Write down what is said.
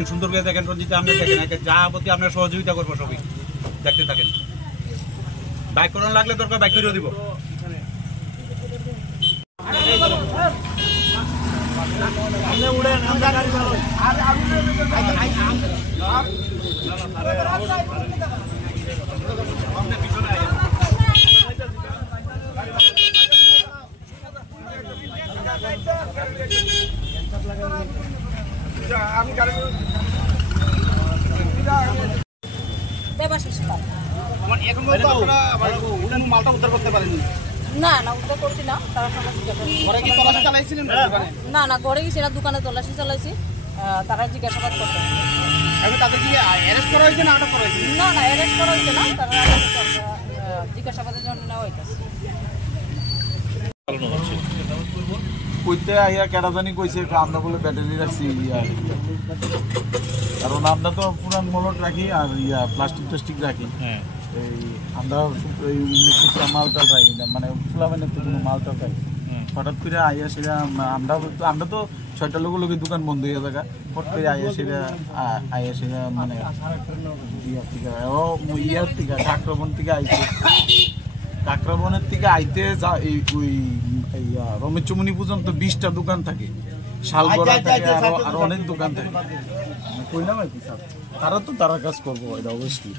দেখেন, সুন্দর করে দেখেন, রঞ্জিত আপনি দেখেন, যা প্রতি আপনার সহযোগিতা করবো সবই দেখতে থাকেন। বাইক করানো লাগলে দরকার বাইক করেও দিব। মালটা উদ্ধার করতে পারেনি? না না, উদ্ধার করছি না। তারা না না, ঘরে গেছি না, দোকানে তল্লাশি চালাইছি। তারা জিজ্ঞাসাবাদ করতে। তাদের কি অ্যারেস্ট করা হয়েছে না আটক করা হয়েছে? না না, অ্যারেস্ট করা হয়েছে না, তারা জিজ্ঞাসাবাদের জন্য নেওয়া হইতেছে। কইতে আইয়া কেডা জানি কইছে আমরা বলে ব্যাটারি রাখছি, কারণ আমরা তো পুরান মলট রাখি আর প্লাস্টিক রাখি। এই আমরা মালটাল রাখি না, মানে ফুলাবানের তো কোনো মালটাল রাখি। হঠাৎ করে আইয়া সেটা আমরা তো 6টা লোকের দোকান বন্ধ হয়ে থাকা, হঠাৎ করে আইয়া সেটা মানে ইয়ার থেকে কাকরাবন থেকে আইছে, কাকরাবনের থেকে আইতে ওই রমেশ চমুনি পর্যন্ত 20টা দোকান থাকে, শালগড়া থাকে, আরো অনেক দোকান থাকে। কইলাম আর কি স্যার, তারা কাজ করবো, এটা অবশ্যই।